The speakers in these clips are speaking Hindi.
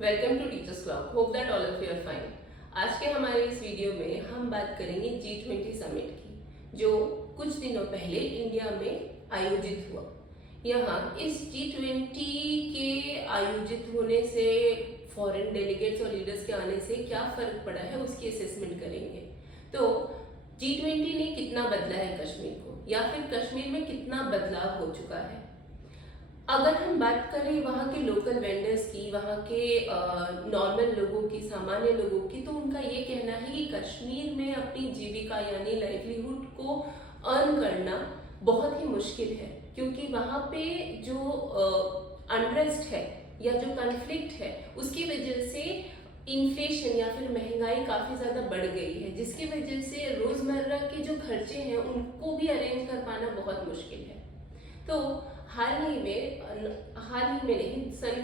Welcome to teachers club. Hope that all of you are fine. आज के हमारे इस वीडियो में हम बात करेंगे G20 समिट की, जो कुछ दिनों पहले इंडिया में आयोजित हुआ। यहाँ इस G20 के आयोजित होने से, फॉरेन डेलीगेट्स और लीडर्स के आने से क्या फर्क पड़ा है उसकी असेसमेंट करेंगे। तो G20 ने कितना बदला है कश्मीर को, या फिर कश्मीर में कितना बदलाव हो चुका है। अगर हम बात करें वहाँ के लोकल वेंडर्स की, वहाँ के नॉर्मल लोगों की, सामान्य लोगों की, तो उनका ये कहना है कि कश्मीर में अपनी जीविका यानी लाइवलीहुड को अर्न करना बहुत ही मुश्किल है, क्योंकि वहाँ पे जो अनरेस्ट है या जो कन्फ्लिक्ट है उसकी वजह से इन्फ्लेशन या फिर महंगाई काफी ज्यादा बढ़ गई है, जिसकी वजह से रोजमर्रा के जो खर्चे हैं उनको भी अरेंज कर पाना बहुत मुश्किल है। तो हाल ही में नहीं, सन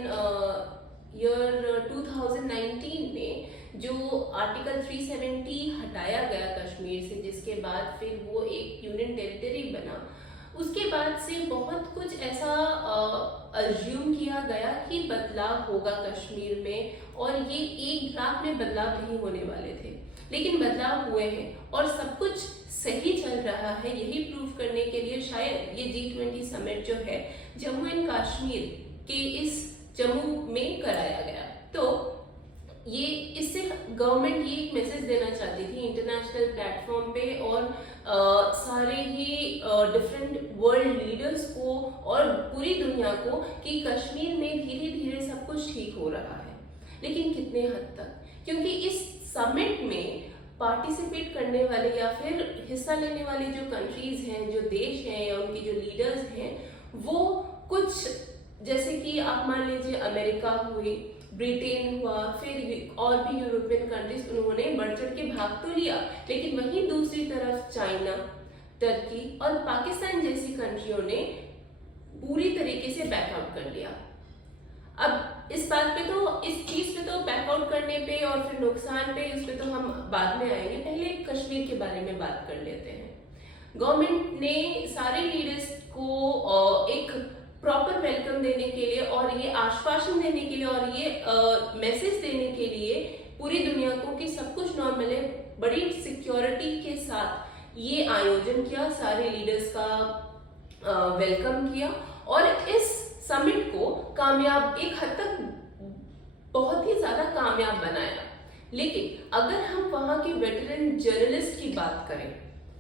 ईयर 2019 में जो आर्टिकल 370 हटाया गया कश्मीर से, जिसके बाद फिर वो एक यूनियन टेरिटरी बना, उसके बाद से बहुत कुछ ऐसा अज्यूम किया गया कि बदलाव होगा कश्मीर में, और ये एक रात में बदलाव नहीं होने वाले थे, लेकिन बदलाव हुए हैं और सब कुछ सही चल रहा है। यही प्रूव करने के लिए शायद ये G20 समिट जो है जम्मू एंड कश्मीर के इस जम्मू में कराया गया। तो ये इससे गवर्नमेंट ये एक मैसेज देना चाहती थी इंटरनेशनल प्लेटफॉर्म पे और सारे ही डिफरेंट वर्ल्ड लीडर्स को और पूरी दुनिया को कि कश्मीर में धीरे धीरे सब कुछ ठीक हो रहा है। लेकिन कितने हद तक, क्योंकि इस समिट में पार्टिसिपेट करने वाले या फिर हिस्सा लेने वाली जो कंट्रीज हैं, जो देश हैं या उनके जो लीडर्स हैं, वो कुछ जैसे कि आप मान लीजिए अमेरिका हुई, ब्रिटेन हुआ, फिर और भी यूरोपियन कंट्रीज, उन्होंने बढ़ चढ़ के भाग तो लिया, लेकिन वहीं दूसरी तरफ चाइना, टर्की और पाकिस्तान जैसी कंट्रियों ने पूरी तरीके से बैकआउट कर लिया। अब इस बात पे तो, इस चीज पे तो बैकआउट करने पे और फिर नुकसान पे, उस पे तो हम बाद में आएंगे, पहले कश्मीर के बारे में बात कर लेते हैं। गवर्नमेंट ने सारे लीडर्स को एक प्रॉपर वेलकम देने के लिए और ये आश्वासन देने के लिए और ये मैसेज देने के लिए पूरी दुनिया को कि सब कुछ नॉर्मल है, बड़ी सिक्योरिटी के साथ ये आयोजन किया, सारे लीडर्स का वेलकम किया और इस समिट को कामयाब, एक हद तक बहुत ही ज्यादा कामयाब बनाया। लेकिन अगर हम वहां के वेटरन जर्नलिस्ट की बात करें,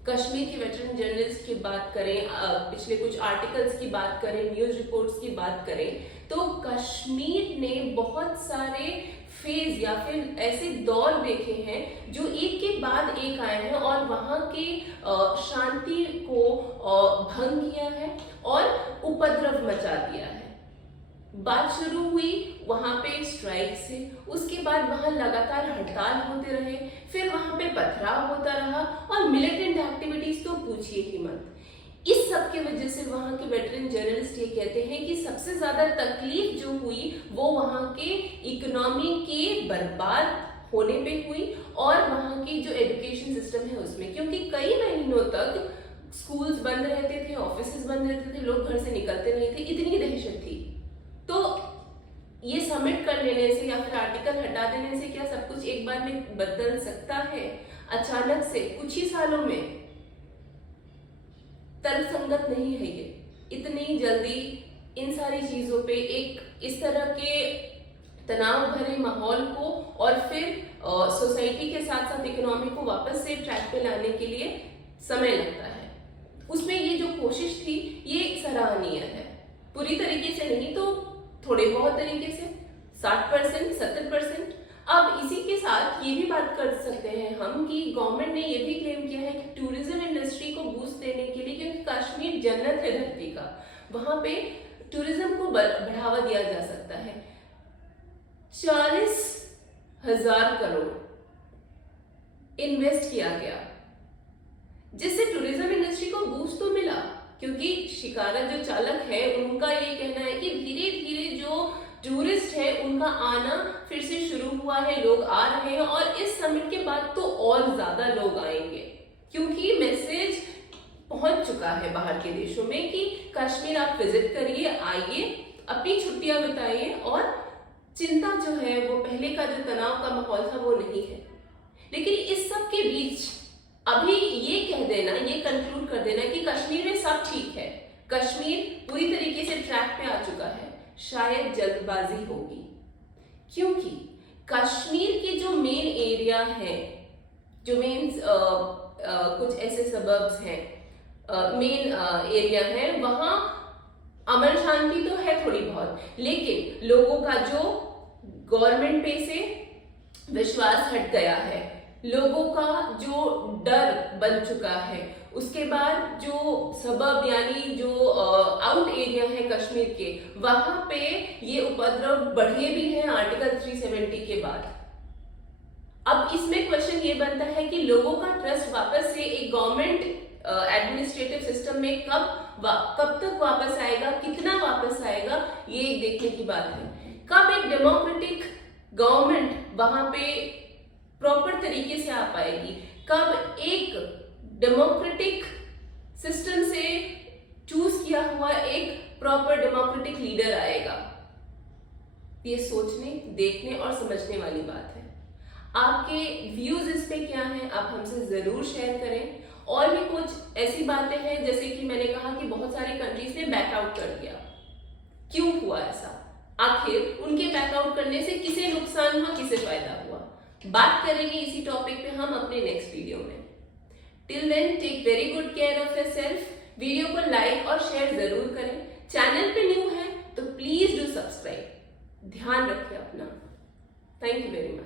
कश्मीर के वेटरन जर्नलिस्ट की बात करें, पिछले कुछ आर्टिकल्स की बात करें, न्यूज रिपोर्ट्स की बात करें, तो कश्मीर ने बहुत सारे फेज या फिर ऐसे दौर देखे हैं जो एक के बाद एक आए हैं और वहां के शांति को भंग किया है और उपद्रव मचा दिया है। बात शुरू हुई वहां पे स्ट्राइक से, उसके बाद वहां लगातार हड़ताल होते रहे, फिर वहां पे पथराव होता रहा और मिलिटेंट एक्टिविटीज तो पूछिए ही मत। इस सब के वजह से वहां के वेटरन जर्नलिस्ट ये कहते हैं कि सबसे ज्यादा तकलीफ जो हुई वो वहां के इकोनॉमी के बर्बाद होने पे हुई और वहां की जो एजुकेशन सिस्टम है उसमें, क्योंकि कई महीनों तक स्कूल्स बंद रहते थे, ऑफिसेज बंद रहते थे, लोग घर से निकलते नहीं थे, इतनी दहशत थी। तो ये समिट कर लेने से या फिर आर्टिकल हटा देने से क्या सब कुछ एक बार में बदल सकता है? अचानक से कुछ ही सालों में तर्कसंगत नहीं है ये, इतनी जल्दी इन सारी चीजों पे एक इस तरह के तनाव भरे माहौल को और फिर सोसाइटी के साथ साथ इकोनॉमी को वापस से ट्रैक पे लाने के लिए समय लगता है। उसमें ये जो कोशिश थी ये सराहनीय है, पूरी तरीके से नहीं तो थोड़े बहुत तरीके से, 60%, 70%। अब इसी के साथ ये भी बात कर सकते हैं हम कि गवर्नमेंट ने ये भी क्लेम किया है कि टूरिज्म इंडस्ट्री को बूस्ट देने के लिए, क्योंकि कश्मीर जन्नत है धरती का, वहां पे टूरिज्म को बढ़ावा दिया जा सकता है। 40,000 करोड़ इन्वेस्ट किया गया, जिससे टूरिज्म इंडस्ट्री को बूस्ट तो मिला, क्योंकि शिकारा जो चालक है उनका ये कहना है कि धीरे धीरे जो टूरिस्ट है उनका आना फिर से शुरू हुआ है, लोग आ रहे हैं और इस समिट के बाद तो और ज्यादा लोग आएंगे, क्योंकि मैसेज पहुंच चुका है बाहर के देशों में कि कश्मीर आप विजिट करिए, आइए, अपनी छुट्टियां बिताइए और चिंता जो है, वो पहले का जो तनाव का माहौल था वो नहीं है। लेकिन इस सब के बीच अभी ये कह देना, ये कंक्लूड कर देना कि कश्मीर में सब ठीक है, कश्मीर पूरी तरीके से ट्रैक पे आ चुका है, शायद जल्दबाजी होगी। क्योंकि कश्मीर के जो मेन एरिया है, जो मीन्स कुछ ऐसे सबर्ब्स हैं, मेन एरिया है, वहां अमन शांति तो है थोड़ी बहुत, लेकिन लोगों का जो गवर्नमेंट पे से विश्वास हट गया है, लोगों का जो डर बन चुका है, उसके बाद जो सबब यानी जो आउट एरिया है कश्मीर के, वहां पे ये उपद्रव बढ़े भी हैं आर्टिकल 370 के बाद। अब इसमें क्वेश्चन ये बनता है कि लोगों का ट्रस्ट वापस से एक गवर्नमेंट एडमिनिस्ट्रेटिव सिस्टम में कब तक वापस आएगा, कितना वापस आएगा, ये एक देखने की बात है। कब एक डेमोक्रेटिक गवर्नमेंट वहां पे प्रॉपर तरीके से आ पाएगी, कब एक डेमोक्रेटिक सिस्टम से चूज किया हुआ एक प्रॉपर डेमोक्रेटिक लीडर आएगा, ये सोचने, देखने और समझने वाली बात है। आपके व्यूज इस पे क्या हैं, आप हमसे जरूर शेयर करें। और भी कुछ ऐसी बातें हैं, जैसे कि मैंने कहा कि बहुत सारे कंट्रीज ने बैकआउट कर दिया, क्यों हुआ ऐसा, आखिर उनके बैकआउट करने से किसे नुकसान हुआ, किसे फायदा हुआ, बात करेंगे इसी टॉपिक पे हम अपने नेक्स्ट वीडियो में। Till then take very good care of yourself. Video को लाइक और शेयर जरूर करें। चैनल पे न्यू है तो प्लीज डू सब्सक्राइब। ध्यान रखें अपना। Thank you very much.